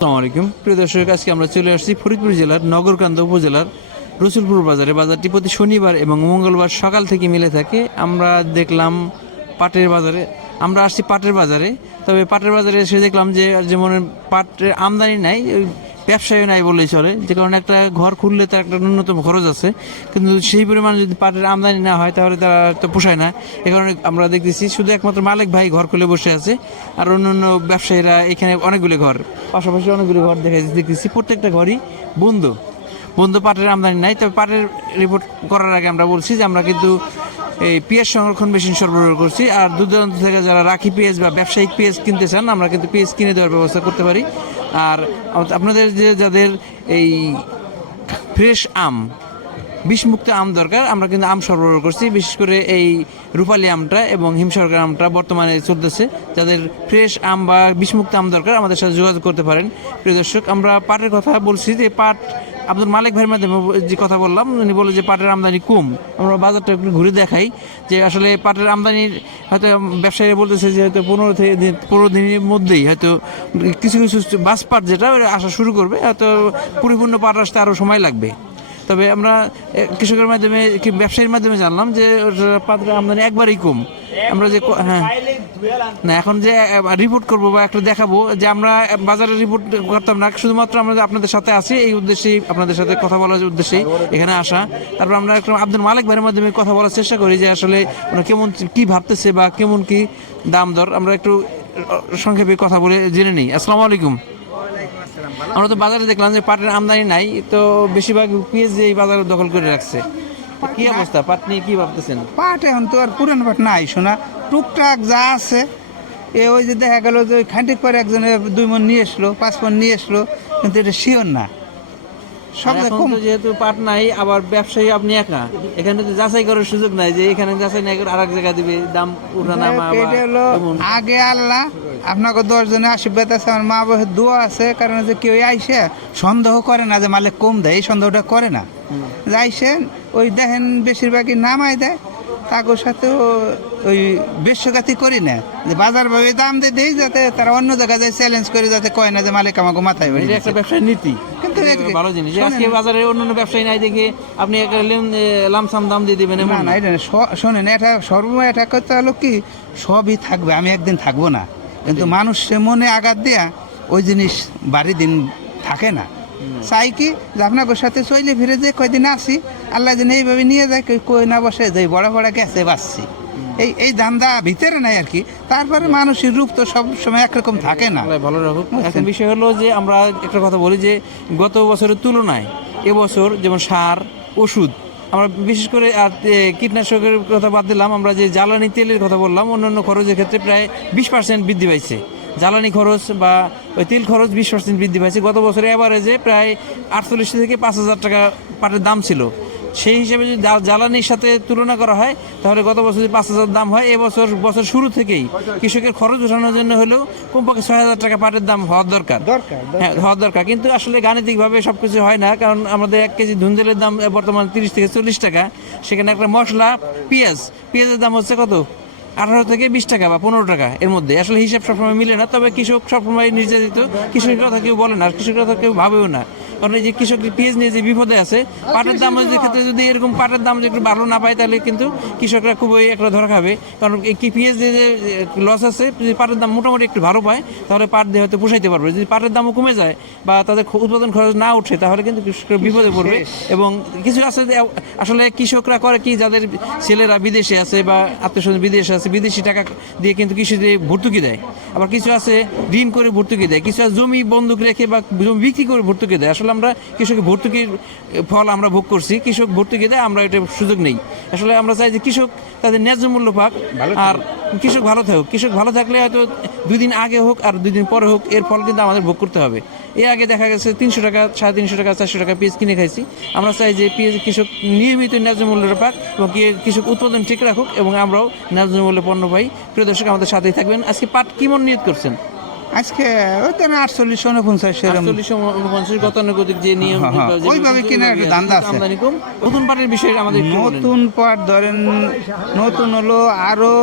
আসসালামু আলাইকুম প্রিয় দর্শক, আজকে আমরা চলে আসছি ফরিদপুর জেলার নগরকান্দা উপজেলার রসুলপুর বাজারে। বাজারটি প্রতি শনিবার এবং মঙ্গলবার সকাল থেকে মিলে থাকে। আমরা দেখলাম পাটের বাজারে, আমরা আসছি পাটের বাজারে। তবে পাটের বাজারে এসে দেখলাম যে যেমন পাটের আমদানি নাই, ব্যবসায়ী নাই বললেই চলে, যে কারণে একটা ঘর খুললে তার একটা ন্যূনতম খরচ আছে, কিন্তু সেই পরিমাণে যদি পাটের আমদানি না হয় তাহলে তারা তো পোষায় না। এ কারণে আমরা দেখতেছি শুধু একমাত্র মালিক ভাই ঘর খুলে বসে আছে, আর অন্যান্য ব্যবসায়ীরা এখানে অনেকগুলি ঘর, পাশাপাশি অনেকগুলি ঘর দেখতেছি, প্রত্যেকটা ঘরই বন্ধ বন্ধ, পাটের আমদানি নাই। তবে পাটের রিপোর্ট করার আগে আমরা বলছি যে আমরা কিন্তু এই পেঁয়াজ সংরক্ষণ মেশিন সরবরাহ করছি, আর দূর দূরান্ত থেকে যারা রাখি পেঁয়াজ বা ব্যবসায়িক পেঁয়াজ কিনতে চান আমরা কিন্তু পেঁয়াজ কিনে দেওয়ার ব্যবস্থা করতে পারি। আর আপনাদের যাদের এই ফ্রেশ আম, বিষমুক্ত আম দরকার, আমরা কিন্তু আম সরবরাহ করছি, বিশেষ করে এই রূপালী আমটা এবং হিমসাগর আমটা বর্তমানে চলতেছে। যাদের ফ্রেশ আম বা বিষমুক্ত আম দরকার আমাদের সাথে যোগাযোগ করতে পারেন। প্রিয় দর্শক, আমরা পাটের কথা বলছি যে পাট আব্দুল মালিক ভাইয়ের মাধ্যমে যে কথা বললাম, উনি বলে যে পাটের আমদানি কম। আমরা বাজারটা একটু ঘুরে দেখাই যে আসলে পাটের আমদানির হয়তো ব্যবসায়ীরা বলতেছে যে হয়তো 15 দিনের মধ্যেই হয়তো কিছু কিছু বাস পাট যেটা আসা শুরু করবে, হয়তো পরিপূর্ণ পাট আসতে আরও সময় লাগবে। তবে আমরা কৃষকের মাধ্যমে ব্যবসায়ীর মাধ্যমে জানলাম যে পাটের আমদানি একবারই কম। আমরা যে হ্যাঁ না, এখন যে রিপোর্ট করব বা একটা দেখাবো যে আমরা বাজারে রিপোর্ট করতাম না, শুধুমাত্র আমরা আপনাদের সাথে আছি এই উদ্দেশ্যেই, আপনাদের সাথে কথা বলার উদ্দেশ্যেই এখানে আসা। তারপর আমরা একটু আব্দুল মালিক ভাইয়ের মাধ্যমে কথা বলার চেষ্টা করি যে আসলে ওরা কেমন কি ভাবতেছে বা কেমন কি দাম দর, আমরা একটু সংক্ষেপে কথা বলে জেনে নিই। আসসালামু আলাইকুম। আমরা তো বাজারে দেখলাম যে পাটের আমদানি নাই, তো বেশিরভাগ পেঁয়াজ এই বাজার দখল করে রাখছে। কি অবস্থা, পাট নিয়ে কি ভাবতেছেন? পাট এখন তো আর পুরান পাট নাই, শোনা টুকটাক যা আছে ওই যে দেখা গেল যে খান্তিক পরে একজনে 2 মণ নিয়ে এসলো, 5 মণ নিয়ে এসলো, কিন্তু এটা শিওর না। সব এখন তো যেহেতু পাট নাই, আবার ব্যবসায়ী আপনি একা, এখানে তো যাচাই করার সুযোগ নাই যে এখানে যাচাই নাই করে আরেক জায়গায় দিবে দাম উঠানামা। এটা হলো আগে আল্লাহ আপনাকে 10 জনের আশীর্বাদ আছে, আমার মা বাবার দোয়া আছে, কারণ যে কেউ আইসে সন্দেহ করে না যে মালিক কম দেয়, এই সন্দেহটা করে না। যাইছেন ওই দেখেন বেশিরভাগই নামাই দেয়, তাদের সাথেও ওই বেশ্যগাতি করি না, যে বাজার ভাবে দাম দিয়ে দেই যাতে তারা অন্য জায়গায় যায় চ্যালেঞ্জ করে, যাতে কয় না যে মালিক আমাকে মাথায় বাড়ি। একটা ব্যবসায়ী নীতি, কিন্তু ভালো জিনিস যে আজকে বাজারে অন্যান্য ব্যবসায়ী নাই দেখে আপনি একটা লামসাম দাম দিয়ে দিবেন না না, এটা শোনেন, এটা সর্বময় এটা করতে হলো কি সবই থাকবে, আমি একদিন থাকবো না, কিন্তু মানুষ মনে আঘাত দেয়া ওই জিনিস বাড়ি দিন থাকে না। চাই কি যে আপনাদের সাথে চলে ফিরে যে কয়দিন আসি, আল্লাহ যেন এইভাবে নিয়ে যায়, কই না বসে যে বড় বড় গেছে বাঁচছি, এই ধান্দা ভিতরে নাই আর কি। তারপরে মানুষের রূপ তো সব সময় একরকম থাকে না, ভালো রাখুক। এখন বিষয় হলো যে আমরা একটা কথা বলি যে গত বছরের তুলনায় এবছর যেমন সার, ওষুধ, আমরা বিশেষ করে আর কীটনাশকের কথা বাদ দিলাম, আমরা যে জ্বালানি তেলের কথা বললাম, অন্যান্য খরচের ক্ষেত্রে প্রায় 20% বৃদ্ধি পাইছে। জ্বালানি খরচ বা ওই তেল খরচ 20% বৃদ্ধি পাইছে। গত বছরে অ্যাভারেজে প্রায় 48 থেকে 5,000 টাকা পাটের দাম ছিল। সেই হিসেবে যদি জ্বালানির সাথে তুলনা করা হয় তাহলে গত বছর যদি 5,000 দাম হয়, এবছর বছর শুরু থেকেই কৃষকের খরচ উঠানোর জন্য হলেও কমপক্ষে 6,000 টাকা পাটের দাম হওয়ার দরকার। হ্যাঁ, হওয়ার দরকার, কিন্তু আসলে গাণিতিকভাবে সব কিছু হয় না, কারণ আমাদের 1 কেজি ধুন্দুলের দাম বর্তমানে 30 থেকে 40 টাকা। সেখানে একটা মশলা পেঁয়াজের দাম হচ্ছে কত, 18 থেকে 20 টাকা বা 15 টাকা, এর মধ্যে আসলে হিসাব সবসময় মিলে না। তবে কৃষক সবসময় নির্যাতিত, কৃষকের কথা কেউ বলে না, আর কৃষকের কথা কেউ ভাবেও না, কারণ এই যে কৃষক পেঁয়াজ নিয়ে যে বিপদে আছে, পাটের দাম ক্ষেত্রে যদি এরকম পাটের দাম একটু ভালো না পায় তাহলে কিন্তু কৃষকরা খুবই একটা ধরা খাবে। কারণ এই পেঁয়াজ যে লস আছে, যদি পাটের দাম মোটামুটি একটু ভালো পায় তাহলে পাট দিয়ে হয়তো পোষাইতে পারবে। যদি পাটের দামও কমে যায় বা তাদের উৎপাদন খরচ না উঠে তাহলে কিন্তু কৃষকরা বিপদে পড়বে। এবং কিছু আছে যে আসলে কৃষকরা করে কি, যাদের ছেলেরা বিদেশে আছে বা আত্মীয়স্বজন বিদেশে আছে, বিদেশি টাকা দিয়ে কিন্তু কৃষিতে ভর্তুকি দেয়। আবার কিছু আছে ঋণ করে ভর্তুকি দেয়, কিছু আছে জমি বন্ধক রেখে বা জমি বিক্রি করে ভর্তুকি দেয়। আসলে আমরা কৃষকের ভর্তুকির ফল আমরা ভোগ করছি, কৃষক ভর্তুকি দেয়, আমরা এটা সুযোগ নেই। আসলে আমরা চাই যে কৃষক তাদের ন্যায্য মূল্য পাক, আর কৃষক ভালো থাকুক। কৃষক ভালো থাকলে হয়তো 2 দিন আগে হোক আর 2 দিন পরে হোক, এর ফল কিন্তু আমাদের ভোগ করতে হবে। এর আগে দেখা গেছে 300 টাকা, 350 টাকা, 400 টাকা পেঁয়াজ কিনে খাইছি। আমরা চাই যে পেঁয়াজ কৃষক নিয়মিত ন্যায্য মূল্যটা পাক এবং কৃষক উৎপাদন ঠিক রাখুক এবং আমরাও ন্যায্য মূল্যে পণ্য পাই। প্রিয় দর্শক, আমাদের সাথেই থাকবেন। আজকে পাট কি মন নিয়ত করছেন? আজকে ওই তো 48-49 গতানুগতিক যে নিয়ম ওইভাবে কেনার একটা ধান্দা আছে। নতুন পাটের বিষয়ে আমাদের নতুন পাট ধরেন, নতুন হলো আরো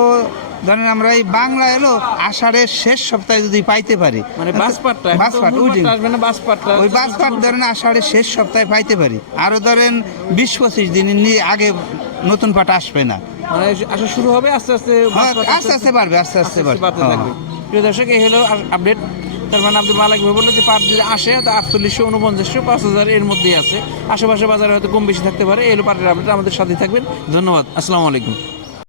ধরেন আমরা এই বাংলা এলো আষাঢ়ের শেষ সপ্তাহে যদি পাইতে পারি, মানে বাসপাটটা বাসপাট ওই দিন, আসবে না, বাসপাটটা ওই বাসপাট ধরেন আষাঢ়ের শেষ সপ্তাহে পাইতে পারি, আরো ধরেন 20-25 দিন আগে নতুন পাট আসবে না। মানে আসা শুরু হবে আস্তে আস্তে, হ্যাঁ, বাসপাট আস্তে আস্তে বাড়বে, আস্তে আস্তে বাড়বে। বাড়তে থাকবে। প্রিয় দর্শক, এই হলো আপডেট। তার মানে আব্দুল মালিক ভাই বললো যে পাট যদি আসে তো 4800, 4900, 5000 এর মধ্যেই আছে। আশেপাশে বাজারে হয়তো কম বেশি থাকতে পারে। এই হলো পাটের আপডেট, আমাদের সাথে থাকবেন। ধন্যবাদ, আসসালামু আলাইকুম।